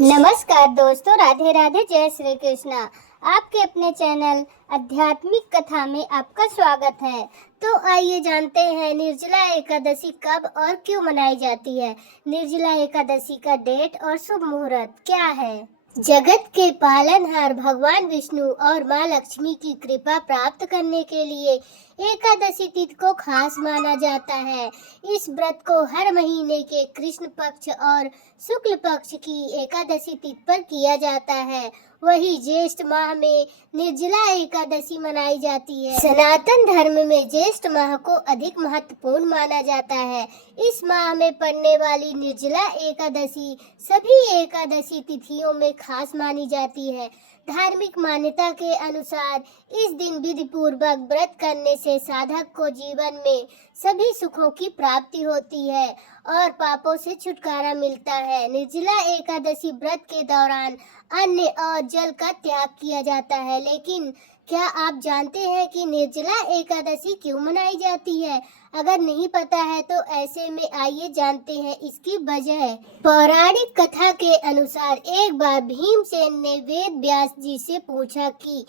नमस्कार दोस्तों, राधे राधे, जय श्री कृष्णा। आपके अपने चैनल आध्यात्मिक कथा में आपका स्वागत है। तो आइए जानते हैं निर्जला एकादशी कब और क्यों मनाई जाती है। निर्जला एकादशी का डेट और शुभ मुहूर्त क्या है। जगत के पालनहार भगवान विष्णु और माँ लक्ष्मी की कृपा प्राप्त करने के लिए एकादशी तिथि को खास माना जाता है। इस व्रत को हर महीने के कृष्ण पक्ष और शुक्ल पक्ष की एकादशी तिथि पर किया जाता है। वही ज्येष्ठ माह में निर्जला एकादशी मनाई जाती है। सनातन धर्म में ज्येष्ठ माह को अधिक महत्वपूर्ण माना जाता है। इस माह में पड़ने वाली निर्जला एकादशी सभी एकादशी तिथियों में खास मानी जाती है। धार्मिक मान्यता के अनुसार इस दिन विधि पूर्वक व्रत करने से साधक को जीवन में सभी सुखों की प्राप्ति होती है और पापों से छुटकारा मिलता है। निर्जला एकादशी व्रत के दौरान अन्न और जल का त्याग किया जाता है। लेकिन क्या आप जानते हैं कि निर्जला एकादशी क्यों मनाई जाती है? अगर नहीं पता है तो ऐसे में आइए जानते हैं इसकी वजह। पौराणिक कथा के अनुसार एक बार भीमसेन ने वेद व्यास जी से पूछा कि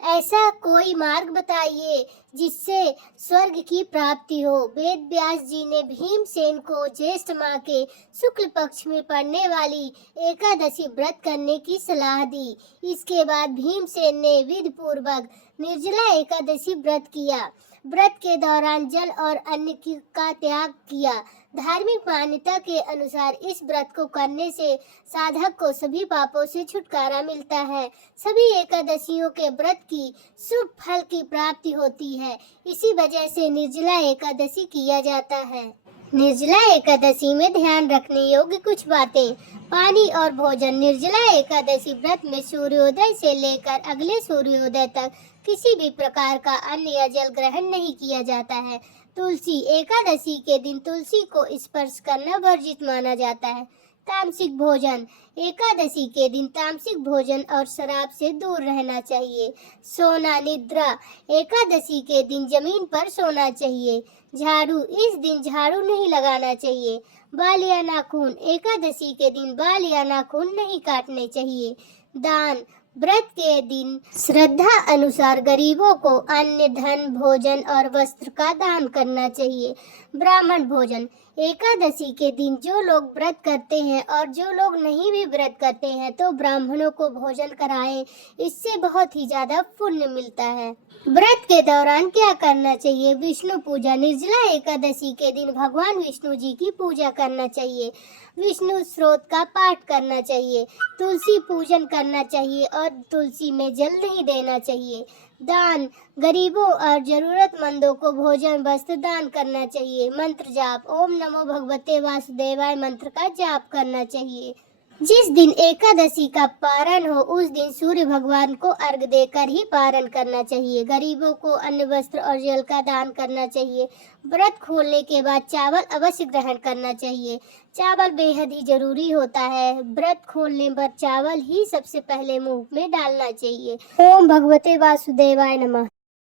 ऐसा कोई मार्ग बताइए जिससे स्वर्ग की प्राप्ति हो। वेद व्यास जी ने भीमसेन को ज्येष्ठ माह के शुक्ल पक्ष में पड़ने वाली एकादशी व्रत करने की सलाह दी। इसके बाद भीमसेन ने विधि पूर्वक निर्जला एकादशी व्रत किया। व्रत के दौरान जल और अन्न का त्याग किया। धार्मिक मान्यता के अनुसार इस व्रत को करने से साधक को सभी पापों से छुटकारा मिलता है। सभी एकादशियों के व्रत की शुभ फल की प्राप्ति होती है। इसी वजह से निर्जला एकादशी किया जाता है। निर्जला एकादशी में ध्यान रखने योग्य कुछ बातें। पानी और भोजन। निर्जला एकादशी व्रत में सूर्योदय से लेकर अगले सूर्योदय तक किसी भी प्रकार का अन्न या जल ग्रहण नहीं किया जाता है। तुलसी। एकादशी के दिन तुलसी को स्पर्श करना वर्जित माना जाता है। तामसिक भोजन। एकादशी के दिन तामसिक भोजन और शराब से दूर रहना चाहिए। सोना, निद्रा। एकादशी के दिन जमीन पर सोना चाहिए। झाड़ू। इस दिन झाड़ू नहीं लगाना चाहिए। बाल या नाखून। एकादशी के दिन बाल या नाखून नहीं काटने चाहिए। दान। व्रत के दिन श्रद्धा अनुसार गरीबों को अन्न, धन, भोजन और वस्त्र का दान करना चाहिए। ब्राह्मण भोजन। एकादशी के दिन जो लोग व्रत करते हैं और जो लोग नहीं भी व्रत करते हैं तो ब्राह्मणों को भोजन कराएं। इससे बहुत ही ज्यादा पुण्य मिलता है। व्रत के दौरान क्या करना चाहिए? विष्णु पूजा। निर्जला एकादशी के दिन भगवान विष्णु जी की पूजा करना चाहिए। विष्णु स्रोत का पाठ करना चाहिए। तुलसी पूजन करना चाहिए और तुलसी में जल नहीं देना चाहिए। दान। गरीबों और जरूरतमंदों को भोजन, वस्त्र दान करना चाहिए। मंत्र जाप। ओम नमो भगवते वासुदेवाय मंत्र का जाप करना चाहिए। जिस दिन एकादशी का पारण हो उस दिन सूर्य भगवान को अर्घ्य देकर ही पारण करना चाहिए। गरीबों को अन्न, वस्त्र और जल का दान करना चाहिए। व्रत खोलने के बाद चावल अवश्य ग्रहण करना चाहिए। चावल बेहद ही जरूरी होता है। व्रत खोलने पर चावल ही सबसे पहले मुंह में डालना चाहिए। ओम भगवते वासुदेवाय नमः।